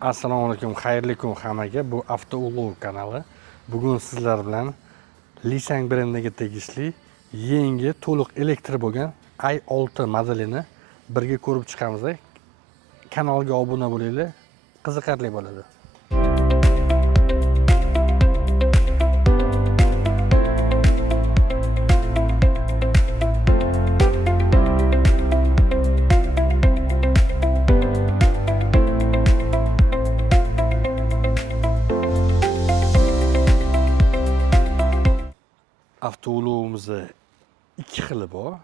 Assalomu alaykum, xayrli kun hammaga. Bu Avtoulov kanali. Bugun sizlar bilan Lisang brendiga tegishli yangi to'liq elektr bo'lgan i6 modelini birga ko'rib chiqamiz. Kanalga obuna bo'linglar, qiziqarli bo'ladi. Avtoulovimizda ikki xili bor.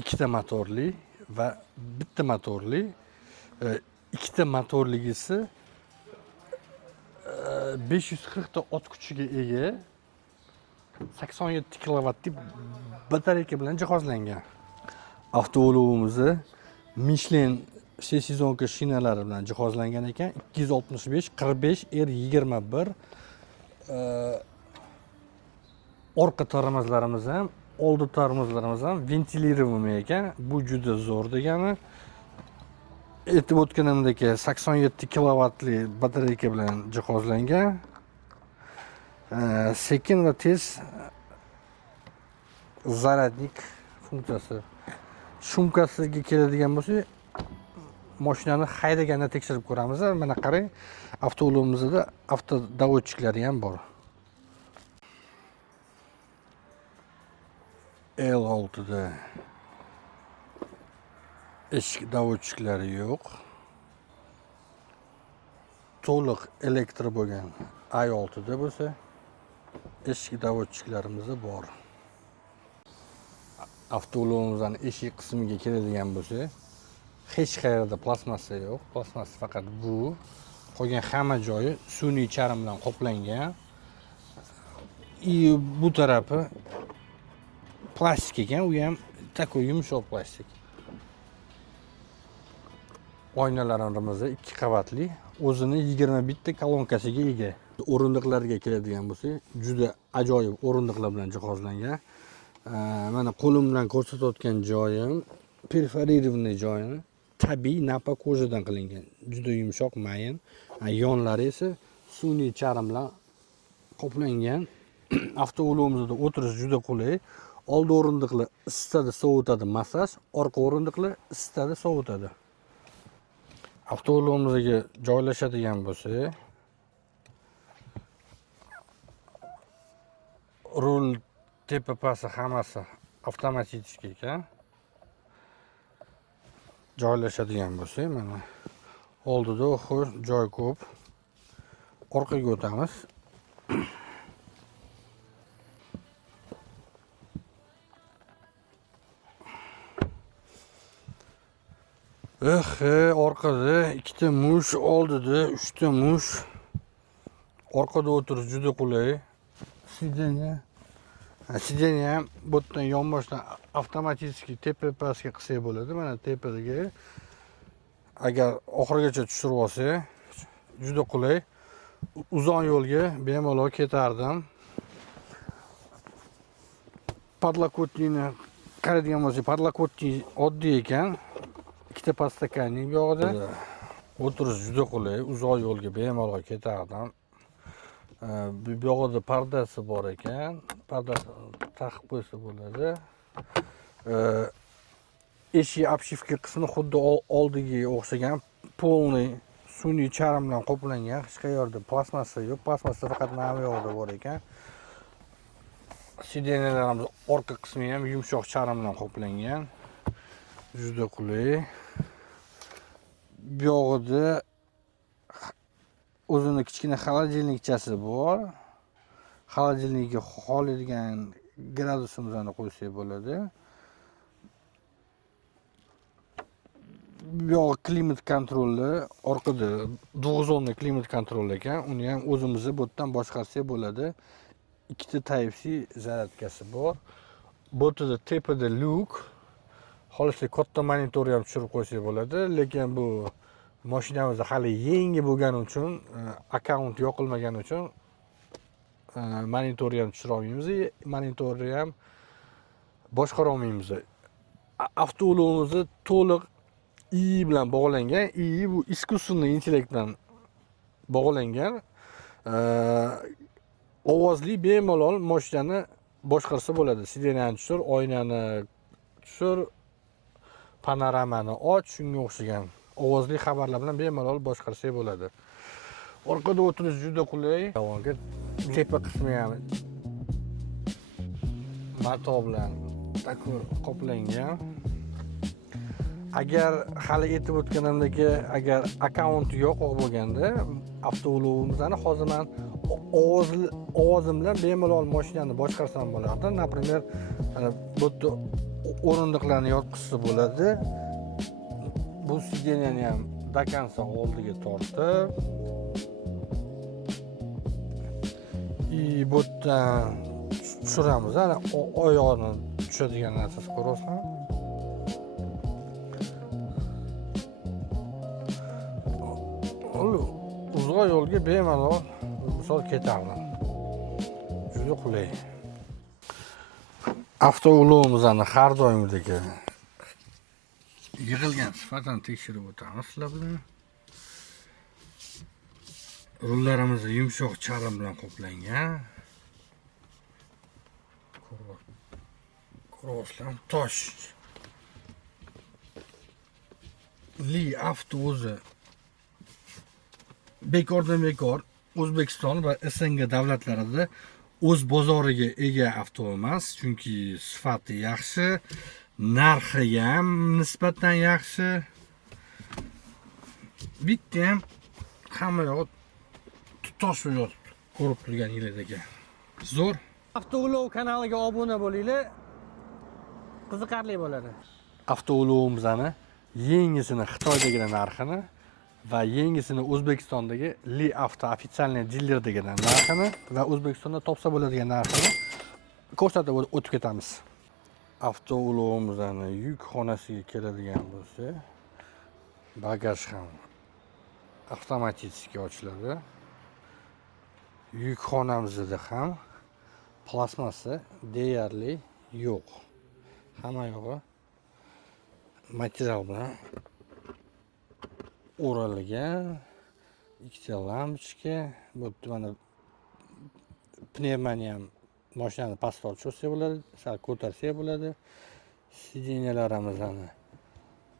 Ikkita motorli va bitta motorli. Ikkita motorligisi 540 ta ot kuchiga ega 87 kilovattlik batareyka bilan jihozlangan. Avtoulovimizda Michelin sezonka shinalari bilan jihozlangan ekan. 265 45 R21 orqa tormozlarimiz ham, oldi tormozlarimiz ham ventilirованный ekan. Bu juda zo'r degani. Aytib o'tganimdek 87 kilovattli batareyka bilan jihozlangan. Sekin va tez zaryadnik funksiyasi. Shumkasiga keladigan bo'lsa, mashinani haydaganda tekshirib ko'ramiz. Mana qarang, avtoulovimizda avtodavodchiklari ham bor. L6'da eshik davodchiklari yo'q. To'liq elektr bo'lgan i6'da bo'lsa, eshik davodchilarimiz bor. Avtoulovimizning eshik qismiga keladigan bo'lsa, hech qayerda plastmassa yo'q. Plastmassa faqat bu. Qolgan hamma joyi sun'iy charm bilan qoplangan. Bu tarafi plastik ekan, u ham takoy yumshoq plastik. Oynalarimiz 2 qavatli, o'zini 21 ta kolonkasiga ega. O'rindiqlarga keladigan bo'lsa, juda ajoyib o'rindiqlar bilan jihozlangan. Mana qo'lim bilan ko'rsatayotgan joyim perforированный joyini tabiiy napa ko'jadan qilingan. Juda yumshoq, mayin. Yonlari esa sun'iy charm bilan qoplangan. Avtoulovimizda o'tirish juda qulay. Oldi o'rindiqlar isitadi, sovutadi, massaj, orqa o'rindiqlar isitadi, sovutadi. Avtoulovimizga joylashadigan bo'lsa, rul tepa pasti hammasi avtomatik ekan. Joylashadigan bo'lsa, mana oldida xo'sh joy ko'p. Orqaga o'tamiz. Orqada 2 ta mush, oldida 3 ta mush. Orqada o'tirish juda qulay. Sidenya ham bu yerdan yonboshdan avtomatik tepa pastga qilsak bo'ladi. Mana tepadagi agar oxirigacha tushirib olsa, juda qulay. Uzoq yo'lga bemalol ketardim. Podlokotnikni qaraydigan bo'lsak, podlokotnik oddiy ekan. Ikkita podstakanlik bu yoqda. O'tirish juda qulay, uzoq yo'lga bemalol ketardim. Bu yoqda pardasi bor ekan. Pardasini taqib qo'ysa bo'ladi. Eshik обшивка qismi xuddi oldiga o'xshagan polniy sun'iy charm bilan qoplangan. Hech qayerda plastmassa yo'q. Plastmassa faqat mana bu yoqda bor ekan. Sidenyalarimiz orqa qismi ham yumshoq charm bilan qoplangan. Juda qulay. Bu yoqda o'zini kichkina xolodilnikchasi bor. Xolodilnikka xohlaydigan gradusimizni qo'ysak bo'ladi. Bu yoq klimat kontroli, orqada 9 ohmli klimat kontroli ekan. Uni ham o'zimiz bu yerdan boshqarsak bo'ladi. 2 ta Type-C zaryadkasi bor. Bu yerda tepada luk. Xohlasa katta monitor ham tushirib qo'ysak bo'ladi, lekin bu mashinamizda hali yangi bo'lgani uchun, akkaunt yoqilmagani uchun monitor ham tushira olmaymiz, monitorni ham boshqara olmaymiz. Avtoulovimiz to'liq II bilan bog'langan. II bu искусственный intellektdan bog'langan. Ovozli bemalol mashinani boshqarsa bo'ladi. Sidenani tushir, oynani tushir, panoramani och, shunga o'xshagan ovozli xabarlar bilan bemalol boshqarsak bo'ladi. Orqada o'tirish juda qulay. Tepa qismi ham mato bilan takur qoplangan. Agar hali aytib o'tganimdek, agar akkaunt yo'q bo'lganda, avtoulovimizni hozir men ovozim bilan bemalol mashinani boshqarsam bo'lardi. Например, bu o'rindiqlarni yotqizsa bo'ladi. Bu sideniyani ham до конца oldiga tortib, bu yerdan tushiramiz. Ana oyoqni tushadigan narsasi ko'rasizmi? Uzoq yo'lga bemalol misol ketadi. Juda qulay. Avtoulovimizni har doimgidek yig'ilgan sifatini tekshirib o'tamiz sizlar bilan. Rullarimiz yumshoq charm bilan qoplangan. Ko'rasizlar, tosh. Li avto o'zi bekordan bekor O'zbekiston va SNG davlatlarida o'z bozoriga ega avto emas, chunki sifati yaxshi, narxi ham nisbatan yaxshi. Bitta ham hamma yoq tosh yotib ko'rib turgan yerdagi. Zo'r. Avtoulov kanaliga obuna bo'linglar. Qiziqarli bo'ladi. Avtoulovimizni yangisini Xitoydagi narxini va yangisini O'zbekistondagi Li Avto ofitsialniy dilerdagi narxini va O'zbekistonda topsa bo'ladigan narxini ko'rsatib o'tib ketamiz. Avtoulovimizni yuk xonasiga keladigan bo'lsa, bagaj ham avtomatik ochiladi. Yuk xonamizda ham plastmassa deyarli yo'q. Hamma yog'i material bilan o'ralgan. Ikkita lampochka, bu mana pnevmani ham mashinani pastga tushirsa bo'ladi, sal ko'tarsa bo'ladi. Sideniyalarimizni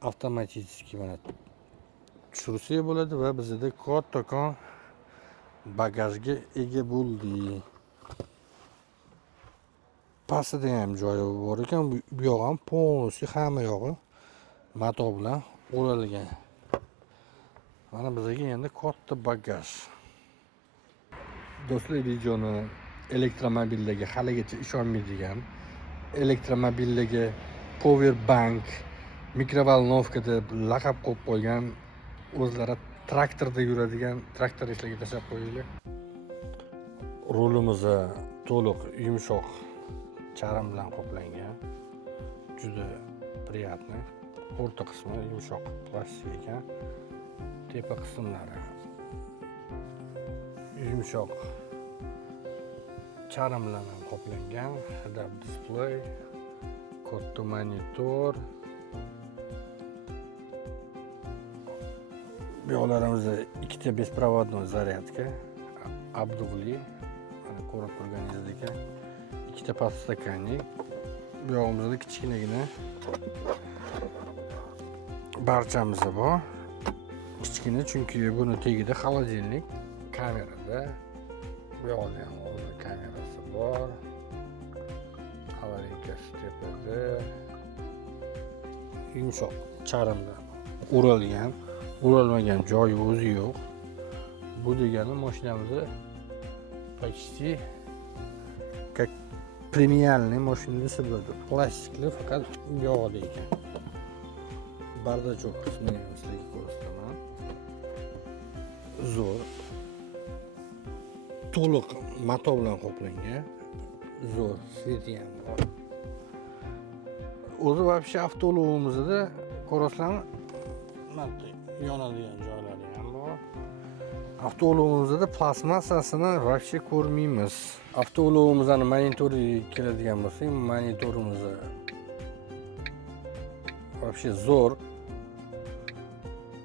avtomatik mana tushirsa bo'ladi va bizda kattakon bagajga ega bo'ldi. Pastida ham joyi bor ekan, bu yoq ham polniy hamma yog'i mato bilan o'ralgan. Mana bizga endi katta bagaj. Do'stlar, videoni elektromobildagi haligacha ishonmaydigan, elektromobildagi power bank, mikrovolnovka deb laqab qo'yib qo'ygan, o'zlari traktorda yuradigan traktoristlarga tashlab qo'yinglar. Rulimiz to'liq yumshoq charm bilan qoplangan. Juda приятно. O'rta qismi yumshoq plastik ekan. Tepa qismlari yumshoq charm bilan qoplangan. Head-up display, katta monitor. Bu yoqlarimizda ikkita беспроводной zaryadka, obduvli, mana ko'rib turganingizdek, ikkita podstakannik. Bu yog'imizda kichkinagina barchamizda bor. Kichkina, chunki buni tagida холодильник, kamerada. Bu yoqda ham kamerasi bor. Avariykasi tepada. Yumshoq charmdan o'ralgan. O'ralmagan joyi o'zi yo'q. Bu degani mashinamizni почти как премиальный mashina desa bo'ladi. Plastikli, faqat yog'da ekan. Bardachok qismini sizlarga ko'rsataman. Zo'r. To'liq mato bilan qoplangan. Zo'r, sveti ham bor. O'zi вообще avtoulovimizda ko'rasizlarmi? Mana yonadigan joylari ham bor. Avtoulovimizda plastmassasini вообще ko'rmaymiz. Avtoulovimizning monitoriga keladigan bo'lsak, monitorimiz вообще zo'r.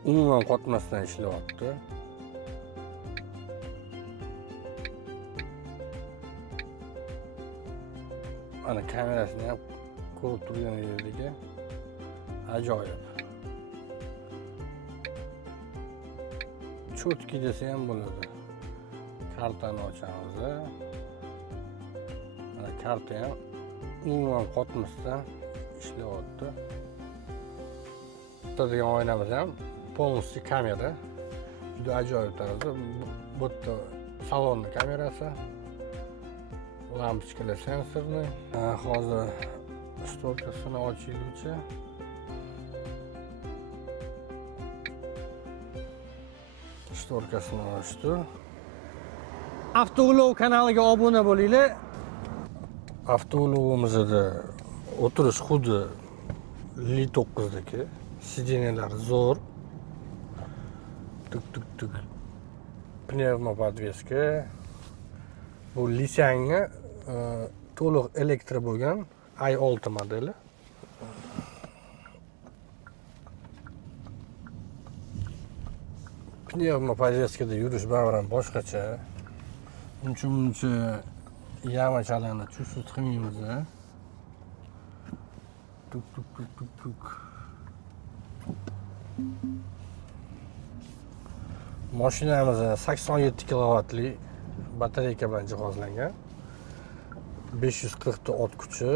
Umuman qotmasdan ishlayapti. Mana kamerasini ham ko'rib turganingizdek ajoyib. Cho'tki desa ham bo'ladi. Kartani ochamiz. Mana karta ham umuman qotmasdan ishlayapti. Tutadigan oynamiz ham полностью kamera. Juda ajoyib tarzda. Bu yerda salonni kamerasi. Lampochkalar sensorli. Hozir stolkasini ochiluvchi. Shtorkasini ochdi. Avtoulov kanaliga obuna bo'linglar. Avtoulovimizda o'tirish xuddi Li9 dagi. Sideniyalar zo'r. Tuk. Pnevmo podveska. Bu Lisangni to'liq elektr bo'lgan i6 modeli. Pnevmo podveskada yurish baribir boshqacha. Uncha yamachalarni chuchut qilmaymiz. Tuk. Mashinamiz 87 kilovatli batareyka bilan jihozlangan. 540 ta ot kuchi.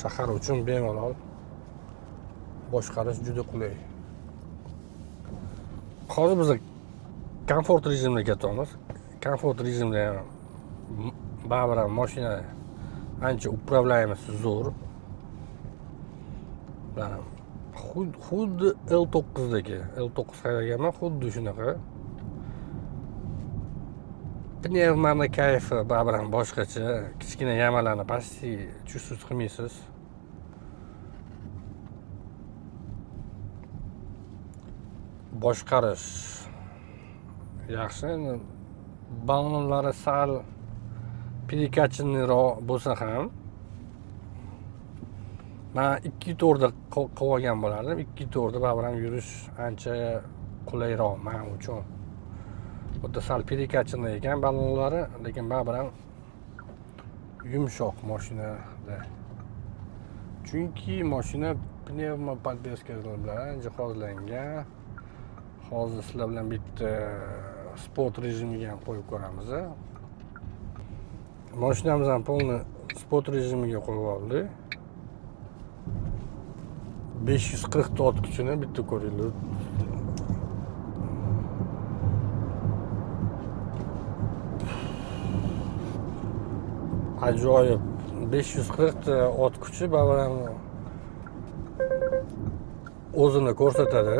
Shahar uchun bemalol boshqarish juda qulay. Hozir biz komfort rejimda ketyapmiz. Komfort rejimda ham baribir mashina ancha upravlaymiz zo'r. Xuddi L9dagi, L9 haydaganman, xuddi shunaqa. Pnevmani kayfi baribir boshqacha. Kichkina yamalarni pasti chuchsiz qilmaysiz. Boshqarish yaxshi. Ballonlari sal перекачанныйroq bo'lsa ham men 2 to'rda qilib olgan bo'lardim. 2 to'rda baribir yurish ancha qulayroq men uchun. Bunda sal перекачанный ekan ballonlari, lekin baribir yumshoq mashinada. Chunki mashina pnevmo podveskalar bilan jihozlangan. Hozir sizlar bilan bitta sport rejimiga ham qo'yib ko'ramiz. Mashinamiz ham polni sport rejimiga qo'yib oldik. 540 ta ot kuchini bitta ko'ringlar. Ajoyib. 540 ta ot kuchi baribir o'zini ko'rsatadi.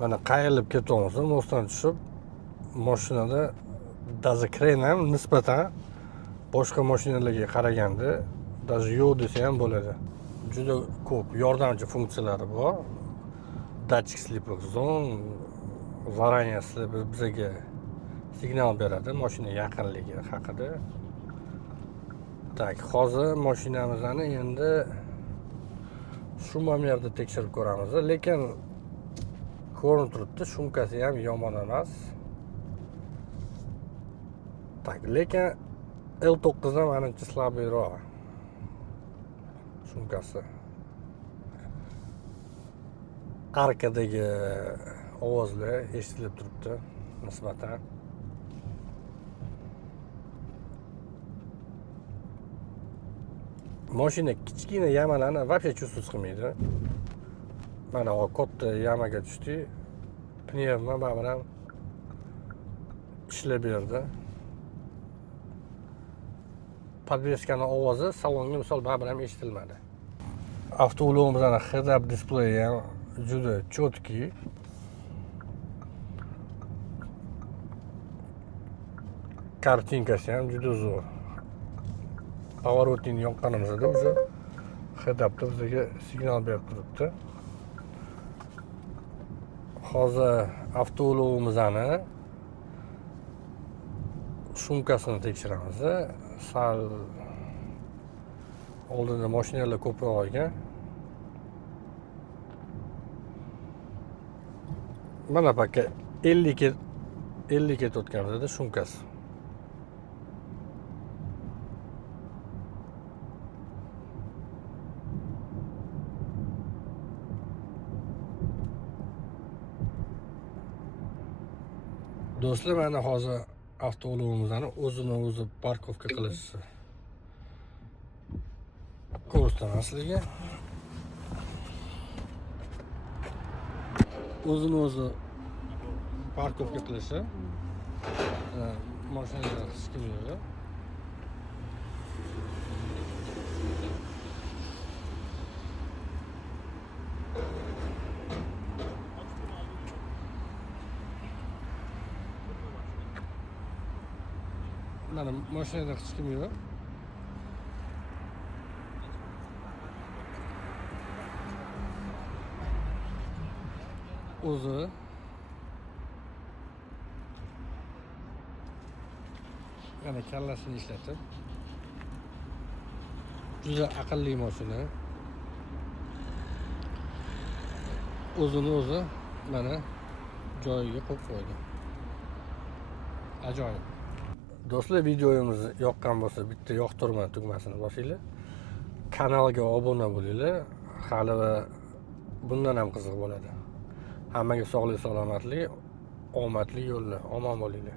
Mana qayrilib ketyapmiz, mostdan tushib, mashinada dazakren ham nisbatan boshqa mashinalarga qaraganda даже yo'q desa ham bo'ladi. Juda ko'p yordamchi funksiyalari bor. Datchik sleeping zone, zaraneye bizga signal beradi mashina yaqinligi haqida. Tak, hozir mashinamizni endi shu yerda tekshirib ko'ramiz, lekin ko'rinib turibdi, shumkasi ham yomon emas. Tak, lekin L9dan menimcha slabiyroq shumkasi. Arkadagi ovozlar eshitilib turibdi nisbatan. Mashina kichkina yamalarni вообще chuchsiz qilmaydi. Mana katta yamaga tushdi. Pnevma baribir ishlab berdi. Podveskani ovozi salonga misol baribir eshitilmadi. Avtoulovimizning head-up displeyi ham juda cho'tki. Kartinkasi ham juda zo'r. Pavorotini yoqqanimizda o'zi head-upda bizga signal berib turibdi. Hozir avtoulovimizni shumkasini tekshiramiz. Sal Oldinda mashinalar ko'proq ekan. Mana paka 50 ketayotganimizda shumkasi. Do'stlar, mana hozir avtoulovimizni o'zini-o'zi parkovka qilish ko'rsataman sizlarga. O'zini-o'zi parkovka qilishi. Mashinalar hech kim yo'q. Mana mashinada hech kim yo'q. O'zi yana kallasini ishlatib, juda aqlli mashina. O'zini-o'zi mana joyiga qo'yib qo'ydi. Ajoyib. Do'stlar, videomiz yoqqan bo'lsa, bitta yoqtirma tugmasini bosinglar. Kanalga obuna bo'linglar. Hali va bundan ham qiziq bo'ladi. Hammaga sog'lik, salomatlik, omadli yo'llar. Omon bo'linglar.